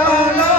மாட்டானா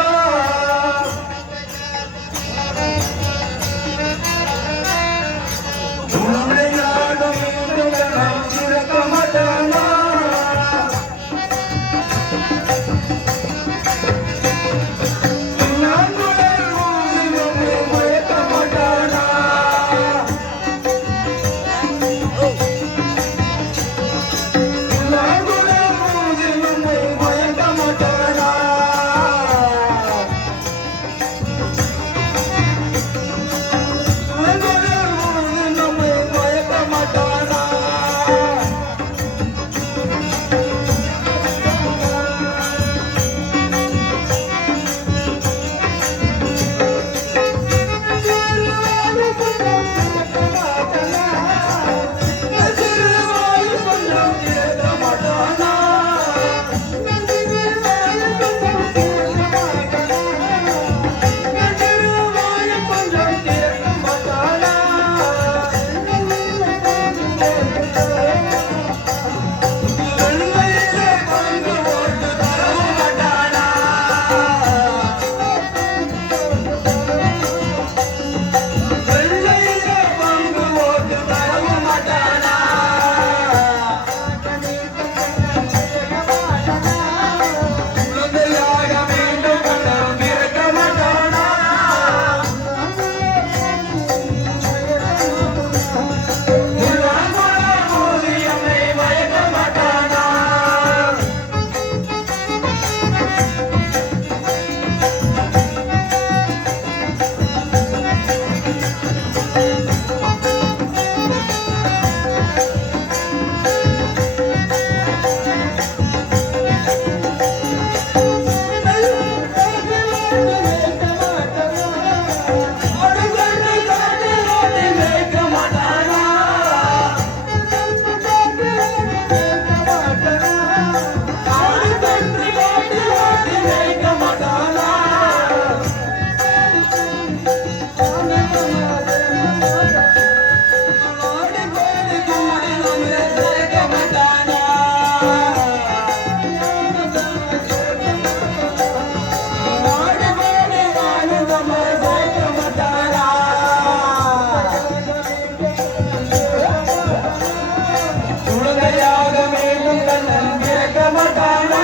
உன்னையாடும் இன்று கண்ணம் திறக்க மாட்டானா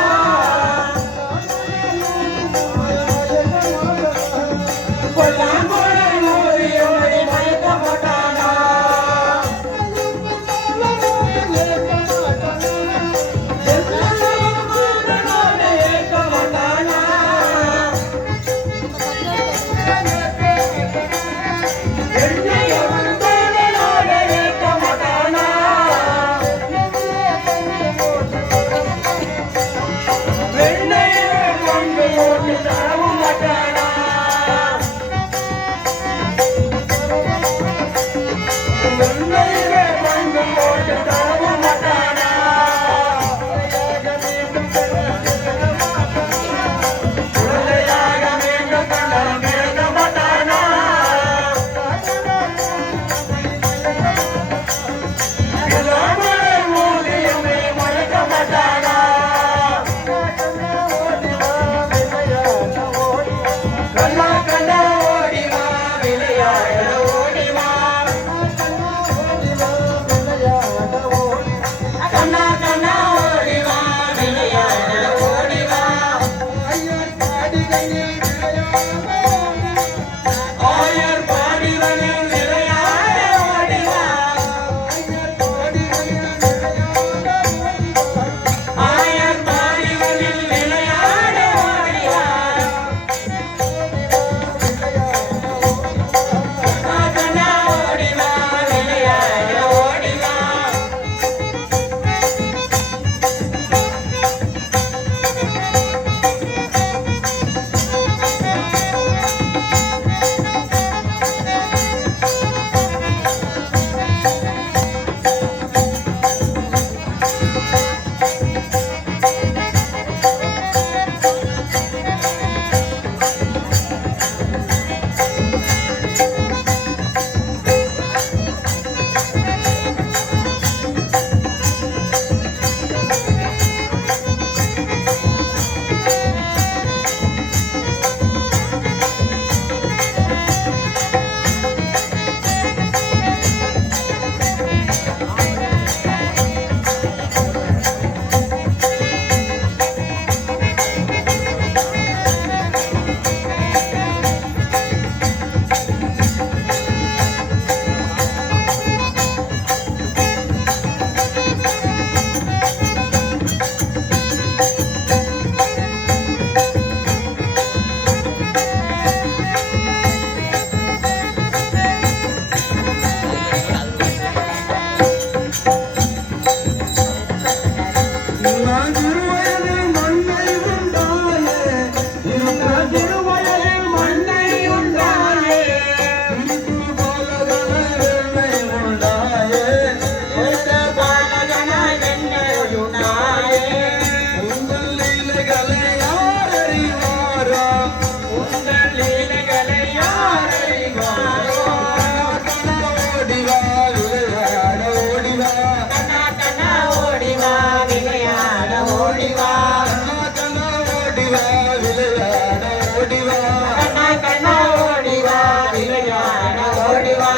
ஓடிவா கண்ணா கண்ணா ஓடிவா விளையாட ஓடிவா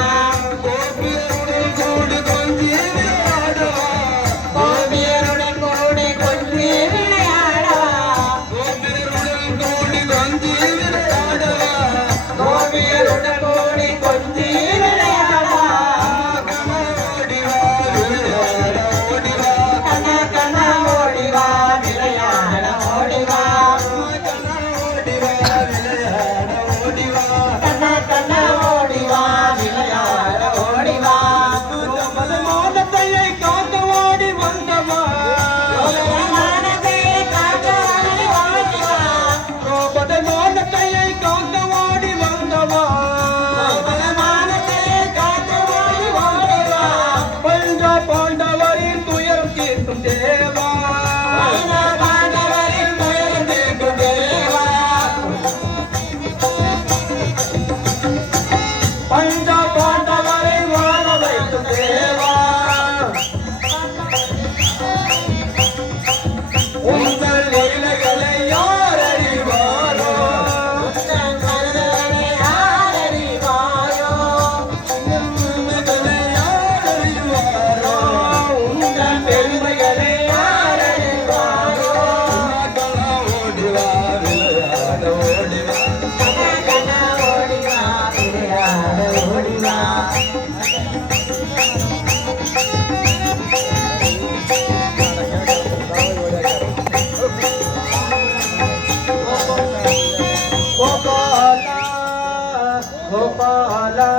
கோபியருடன் கூடி கொஞ்சி விளையாடவா கோபியருடன் கூடி கொஞ்சி விளையாடவா கோபியருடன் கூடி கொஞ்சி விளையாடவா கோபியருடன் கூடி கொஞ்சி விளையாடவா ஓடிவா விளையாட ஓடிவா கண்ணா கண்ணா ஓடிவா விளையாட ஓடிவா ஓடிவா விளையாட ஓடிவா கண்ணா கண்ணா ஓடிவா விளையாட ஓடிவா மதமானத்தையை காக்க ஓடி வந்தவா மானத்தை காக்க ஓடி ஓடிவா மதமானத்தையை காக்க ஓடி வந்தவா மானத்தை காக்க ஓடி ஓடிவா பஞ்ச பாண்டவரின் துயரம் தீர்க்கும் தேவா பாண்டவரின் துயரம் தீர்க்கும் தேவா பஞ்ச பாண்டவரை வாழ வைக்கும் தேவா உங்கள் லீலைகளை யார் அறிவாரோ தன் மனதனை ஆரறிவாயோ உண்மைகளை யார் அறிவாரோ உங்கள் பெருமைகளை ஆரறிவாயோ ஓடிவா விளையாட ஓடிவா கண்ணா கண்ணா ஓடிவா விளையாட ஓடிவா கோபாலா கோபாலா